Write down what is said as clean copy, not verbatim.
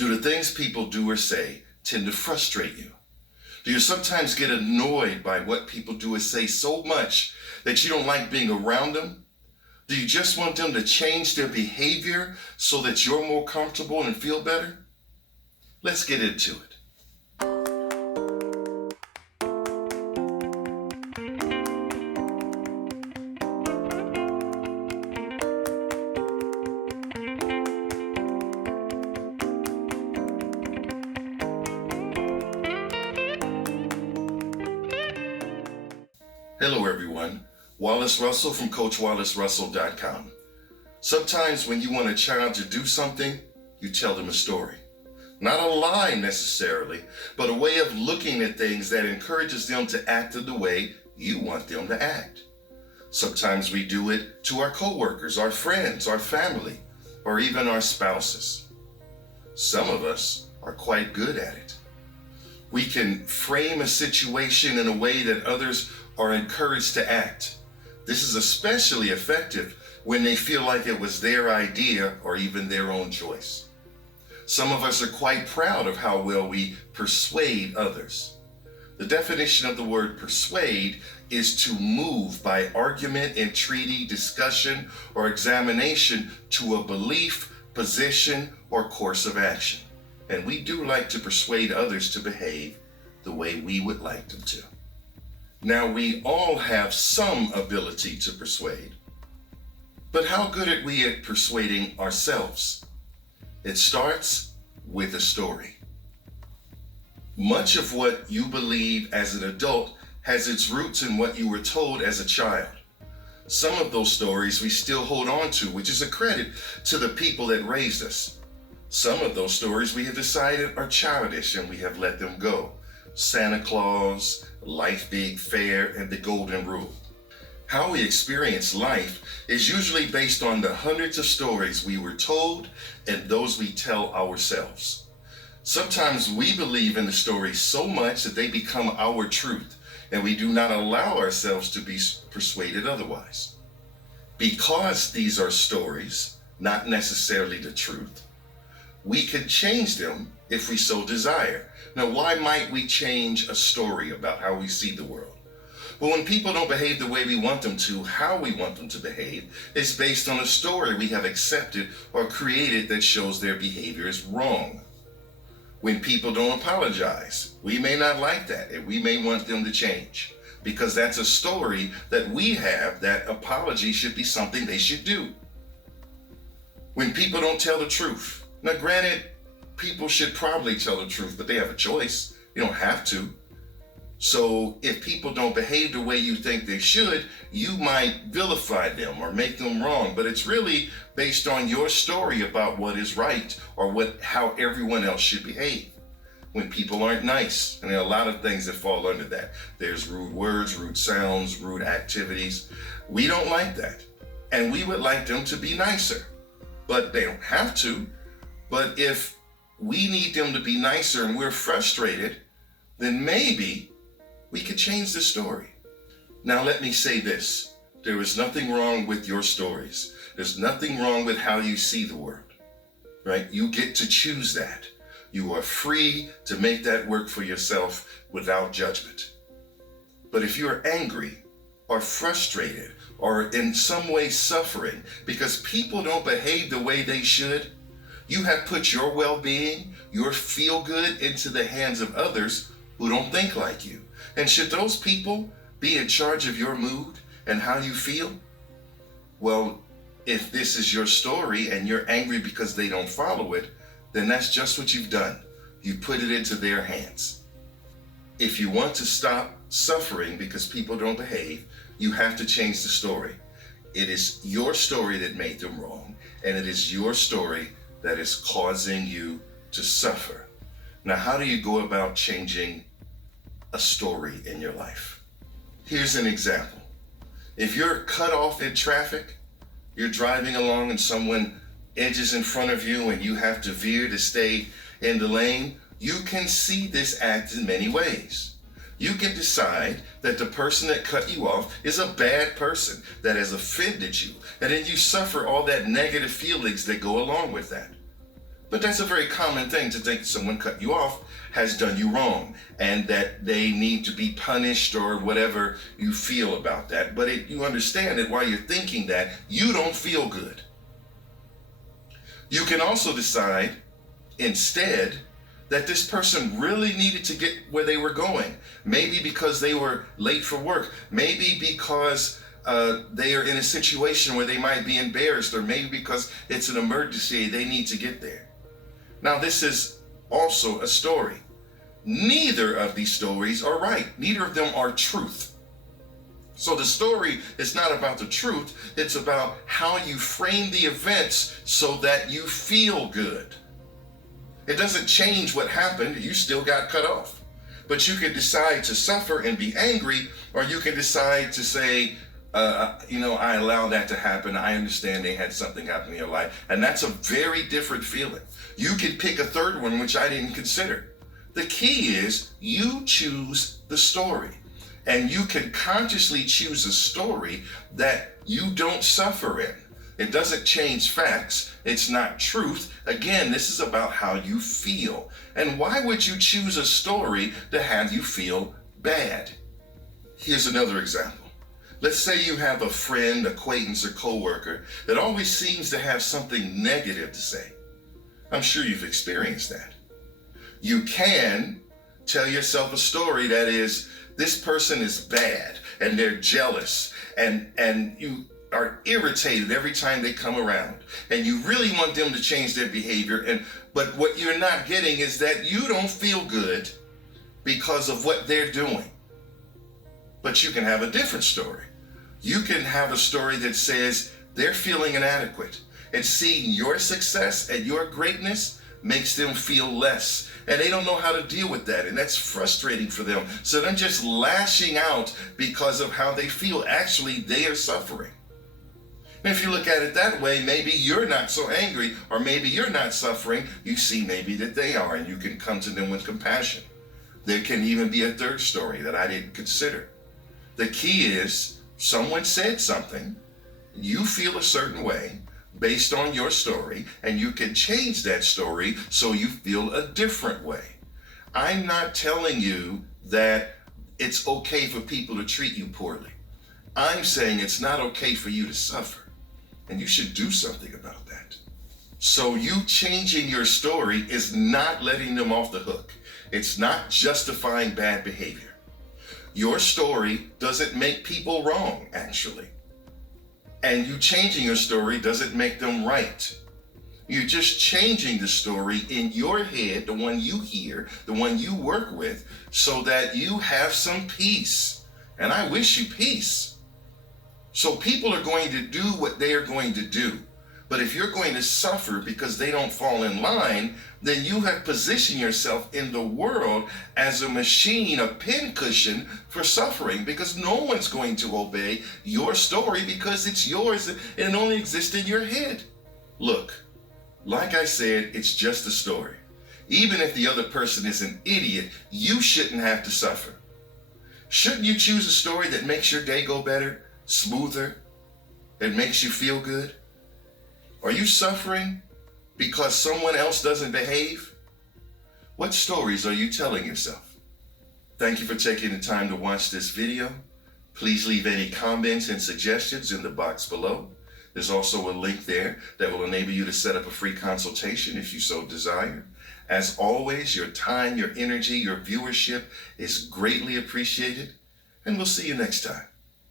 Do the things people do or say tend to frustrate you? Do you sometimes get annoyed by what people do or say so much that you don't like being around them? Do you just want them to change their behavior so that you're more comfortable and feel better? Let's get into it. Hello everyone, Wallace Russell from CoachWallaceRussell.com. Sometimes when you want a child to do something, you tell them a story. Not a lie necessarily, but a way of looking at things that encourages them to act in the way you want them to act. Sometimes we do it to our coworkers, our friends, our family, or even our spouses. Some of us are quite good at it. We can frame a situation in a way that others are encouraged to act. This is especially effective when they feel like it was their idea or even their own choice. Some of us are quite proud of how well we persuade others. The definition of the word persuade is to move by argument, entreaty, discussion, or examination to a belief, position, or course of action. And we do like to persuade others to behave the way we would like them to. Now, we all have some ability to persuade, but how good are we at persuading ourselves? It starts with a story. Much of what you believe as an adult has its roots in what you were told as a child. Some of those stories we still hold on to, which is a credit to the people that raised us. Some of those stories we have decided are childish and we have let them go. Santa Claus, life being fair, and the golden rule. How we experience life is usually based on the hundreds of stories we were told and those we tell ourselves. Sometimes we believe in the stories so much that they become our truth, and we do not allow ourselves to be persuaded otherwise. Because these are stories, not necessarily the truth, we can change them if we so desire. Now, why might we change a story about how we see the world? Well, when people don't behave the way we want them to, how we want them to behave is based on a story we have accepted or created that shows their behavior is wrong. When people don't apologize, we may not like that, and we may want them to change, because that's a story that we have that apology should be something they should do. When people don't tell the truth, now granted, people should probably tell the truth, but they have a choice. You don't have to. So if people don't behave the way you think they should, you might vilify them or make them wrong, but it's really based on your story about what is right or how everyone else should behave. When people aren't nice, and there are a lot of things that fall under that. There's rude words, rude sounds, rude activities. We don't like that. And we would like them to be nicer, but they don't have to. But if we need them to be nicer and we're frustrated, then maybe we could change the story. Now let me say this. There is nothing wrong with your stories. There's nothing wrong with how you see the world, right? You get to choose that. You are free to make that work for yourself without judgment. But if you're angry or frustrated or in some way suffering because people don't behave the way they should, you have put your well-being, your feel-good into the hands of others who don't think like you. And should those people be in charge of your mood and how you feel? Well, if this is your story and you're angry because they don't follow it, then that's just what you've done. You put it into their hands. If you want to stop suffering because people don't behave, you have to change the story. It is your story that made them wrong, and it is your story that is causing you to suffer. Now, how do you go about changing a story in your life? Here's an example. If you're cut off in traffic, you're driving along and someone edges in front of you and you have to veer to stay in the lane, you can see this act in many ways. You can decide that the person that cut you off is a bad person that has offended you, and then you suffer all that negative feelings that go along with that. But that's a very common thing to think someone cut you off has done you wrong and that they need to be punished or whatever you feel about that. But you understand that while you're thinking that, you don't feel good. You can also decide instead that this person really needed to get where they were going. Maybe because they were late for work. Maybe because they are in a situation where they might be embarrassed, or maybe because it's an emergency, they need to get there. Now, this is also a story. Neither of these stories are right. Neither of them are truth. So the story is not about the truth. It's about how you frame the events so that you feel good. It doesn't change what happened. You still got cut off. But you can decide to suffer and be angry, or you can decide to say, I allow that to happen. I understand they had something happen in your life. And that's a very different feeling. You could pick a third one, which I didn't consider. The key is you choose the story. And you can consciously choose a story that you don't suffer in. It doesn't change facts. It's not truth. Again, this is about how you feel. And why would you choose a story to have you feel bad? Here's another example. Let's say you have a friend, acquaintance, or coworker that always seems to have something negative to say. I'm sure you've experienced that. You can tell yourself a story that is, this person is bad and they're jealous and you are irritated every time they come around and you really want them to change their behavior. But what you're not getting is that you don't feel good because of what they're doing. But you can have a different story. You can have a story that says they're feeling inadequate, and seeing your success and your greatness makes them feel less, and they don't know how to deal with that, and that's frustrating for them. So they're just lashing out because of how they feel. Actually, they are suffering. And if you look at it that way, maybe you're not so angry, or maybe you're not suffering. You see maybe that they are, and you can come to them with compassion. There can even be a third story that I didn't consider. The key is, someone said something, you feel a certain way based on your story, and you can change that story so you feel a different way. I'm not telling you that it's okay for people to treat you poorly. I'm saying it's not okay for you to suffer, and you should do something about that. So you changing your story is not letting them off the hook. It's not justifying bad behavior. Your story doesn't make people wrong, actually. And you changing your story doesn't make them right. You're just changing the story in your head, the one you hear, the one you work with, so that you have some peace. And I wish you peace. So people are going to do what they are going to do. But if you're going to suffer because they don't fall in line, then you have positioned yourself in the world as a machine, a pincushion for suffering, because no one's going to obey your story because it's yours and it only exists in your head. Look, like I said, it's just a story. Even if the other person is an idiot, you shouldn't have to suffer. Shouldn't you choose a story that makes your day go better, smoother, that makes you feel good? Are you suffering because someone else doesn't behave? What stories are you telling yourself? Thank you for taking the time to watch this video. Please leave any comments and suggestions in the box below. There's also a link there that will enable you to set up a free consultation if you so desire. As always, your time, your energy, your viewership is greatly appreciated, and we'll see you next time.